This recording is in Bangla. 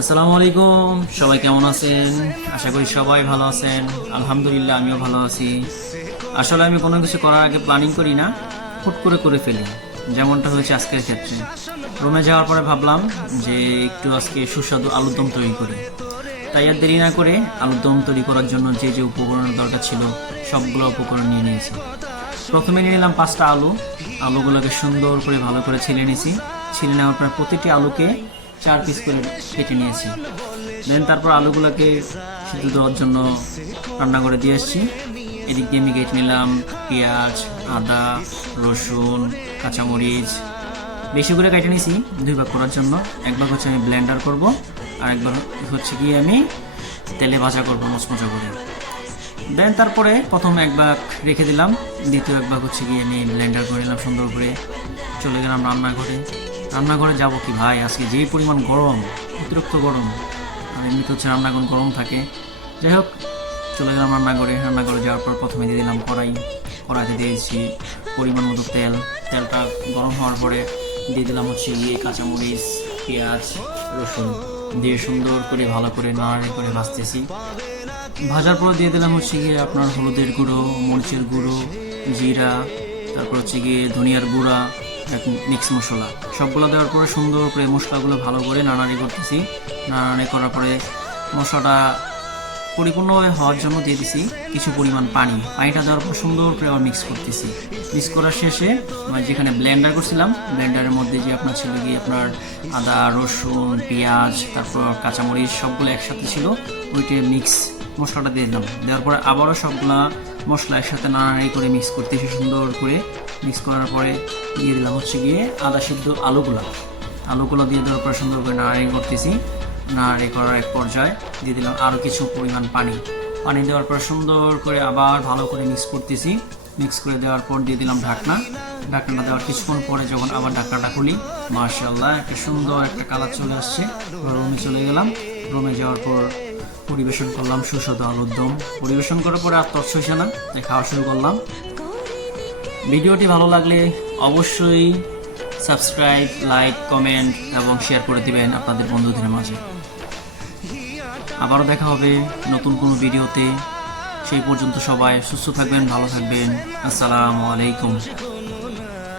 আসসালামু আলাইকুম, সবাই কেমন আছেন? আশা করি সবাই ভালো আছেন। আলহামদুলিল্লাহ, আমিও ভালো আছি। আসলে আমি কোনো কিছু করার আগে প্ল্যানিং করি না, হুট করে করে ফেলি। যেমনটা হয়েছে আজকের ক্ষেত্রে। রুমে যাওয়ার পরে ভাবলাম যে একটু আজকে সুস্বাদু আলুর দম তৈরি করি। তাই আর দেরি না করে আলুর দম তৈরি করার জন্য যে যে উপকরণের দরকার ছিল, সবগুলো উপকরণ নিয়ে নিয়েছি। প্রথমে নিয়ে নিলাম পাঁচটা আলু। আলুগুলোকে সুন্দর করে ভালো করে ছিলে নিয়েছি। ছিলে নেওয়ার পর প্রতিটি আলুকে চার পিস করে কেটে নিয়েছি। দেন তারপর আলুগুলোকে সিদ্ধ দেওয়ার জন্য রান্না করে দিয়ে এসেছি এদিক দিয়ে আমি কেটে নিলাম পেঁয়াজ, আদা, রসুন, কাঁচামরিচ। বেশি করে কেটে নিয়েছি দুই ভাগ করার জন্য। এক ভাগ হচ্ছে আমি ব্লেন্ডার করব, আর একবার হচ্ছে গিয়ে আমি তেলে ভাজা করব, মচমচা করে। দেন তারপরে প্রথম এক ভাগ রেখে দিলাম, দ্বিতীয় এক ভাগ হচ্ছে গিয়ে আমি ব্লেন্ডার করে নিলাম সুন্দর করে। চলে গেলাম রান্নাঘরে। রান্নাঘরে যাব কি ভাই? আজকে যেই পরিমাণ গরম, অতিরিক্ত গরম, আর এমনিতে হচ্ছে রান্নাঘর গরম থাকে। যাই হোক, চলে গেলাম রান্নাঘরে। রান্নাঘরে যাওয়ার পর প্রথমে দিয়ে দিলাম কড়াই। কড়াইতে দিয়েছি পরিমাণ মতো তেল। তেলটা গরম হওয়ার পরে দিয়ে দিলাম হচ্ছে গিয়ে কাঁচামরিচ, পেঁয়াজ, রসুন। দিয়ে সুন্দর করে ভালো করে নাড়াড়ি করে ভাজতেছি। ভাজার পর দিয়ে দিলাম হচ্ছে গিয়ে আপনার হলুদের গুঁড়ো, মরিচের গুঁড়ো, জিরা, তারপর হচ্ছে গিয়ে ধনিয়ার গুঁড়া মিক্স মশলা। সবগুলো দেওয়ার পরে সুন্দর করে মশলাগুলো ভালো করে নাড়াড়ি করতেছি। নাড়াড়ি করার পরে মশলাটা পরিপূর্ণভাবে হওয়ার জন্য দিয়ে দিছি কিছু পরিমাণ পানি। পানিটা দেওয়ার পর সুন্দর করে আবার মিক্স করতেছি। মিক্স করার শেষে যেখানে ব্লেন্ডার করছিলাম ব্লেন্ডারের মধ্যে যে আপনার ছিল গিয়ে আপনার আদা, রসুন, পেঁয়াজ, তারপর কাঁচামরিচ সবগুলো একসাথে ছিল, ওইটা মিক্স মশলাটা দিয়ে দিলাম। দেওয়ার পরে আবারও সবগুলা মশলা একসাথে নাড়ানাড়ি করে মিক্স করতেছি সুন্দর করে মিক্স করার পরে দিয়ে দিলাম হচ্ছে গিয়ে আদা সিদ্ধ আলুগুলা। আলুগুলো দিয়ে দেওয়ার পরে সুন্দর করে নাড়ানাড়ি করতেছি। নাড়ানাড়ি করার এক পর্যায়ে দিয়ে দিলাম আরও কিছু পরিমাণ পানি। পানি দেওয়ার পর সুন্দর করে আবার ভালো করে মিক্স করতেছি। মিক্স করে দেওয়ার পর দিয়ে দিলাম ঢাকনা। ঢাকনাটা দেওয়ার কিছুক্ষণ পরে যখন আবার ঢাকনাটা খুলি মার্শাল্লাহ একটা সুন্দর একটা কালার চলে আসছে। রুমে চলে গেলাম। রুমে যাওয়ার পর পরিবেশন করলাম সুস্বাদু আলুর দম পরিবেশন করার পরে আর তৎস না, তাই খাওয়া শুরু করলাম। ভিডিওটি ভালো লাগলে অবশ্যই সাবস্ক্রাইব, লাইক, কমেন্ট এবং শেয়ার করে দিবেন আপনাদের বন্ধুদের মাঝে। আবারও দেখা হবে নতুন কোনো ভিডিওতে। সেই পর্যন্ত সবাই সুস্থ থাকবেন, ভালো থাকবেন। আসসালামু আলাইকুম।